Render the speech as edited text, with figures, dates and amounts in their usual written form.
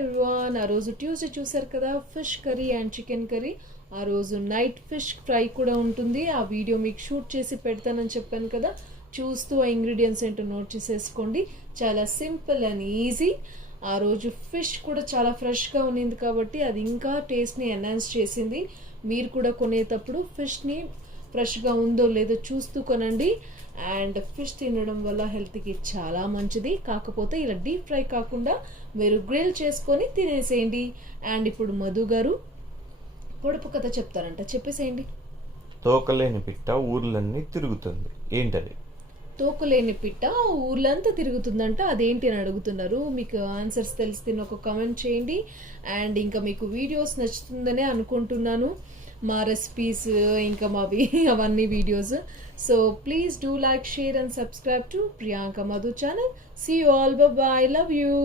Everyone, ఆ రోజు Tuesday చూసారు కదా, fish curry and chicken curry. ఆ రోజు నైట్ ఫిష్ ఫ్రై కూడా ఉంటుంది. ఆ వీడియో మీకు షూట్ చేసి పెడతానని చెప్పాను కదా, చూస్తూ ఆ ఇంగ్రీడియంట్స్ ఏంటో నోట్ చేసేసుకోండి. చాలా సింపుల్ అండ్ ఈజీ. ఆ రోజు ఫిష్ కూడా చాలా ఫ్రెష్గా ఉన్నింది కాబట్టి అది ఇంకా టేస్ట్ని ఎన్హాన్స్ చేసింది. మీరు కూడా కొనేటప్పుడు ఫిష్ని ఫ్రెష్గా ఉందో లేదో చూస్తూ కొనండి. అండ్ ఫిష్ తినడం వల్ల హెల్త్కి చాలా మంచిది. కాకపోతే ఇలా డీప్ ఫ్రై కాకుండా మీరు గ్రిల్ చేసుకొని తినేసేయండి. అండ్ ఇప్పుడు మధు గారు పొడుపు కథ చెప్తారంట, చెప్పేసేయండి. తోకలేని పిట్ట ఊర్లన్నీ తిరుగుతుంది, ఏంటది? తోకలేని పిట్ట ఊర్లంతా తిరుగుతుందంట, అదేంటి అని అడుగుతున్నారు. మీకు ఆన్సర్స్ తెలిస్తే ఒక కామెంట్ చేయండి. అండ్ ఇంకా మీకు వీడియోస్ నచ్చుతుందనే అనుకుంటున్నాను, మా రెసిపీస్ ఇంకా మావి అవన్నీ videos. So please do like, share and subscribe to Priyanka Madhu channel. See you all, bye, love you.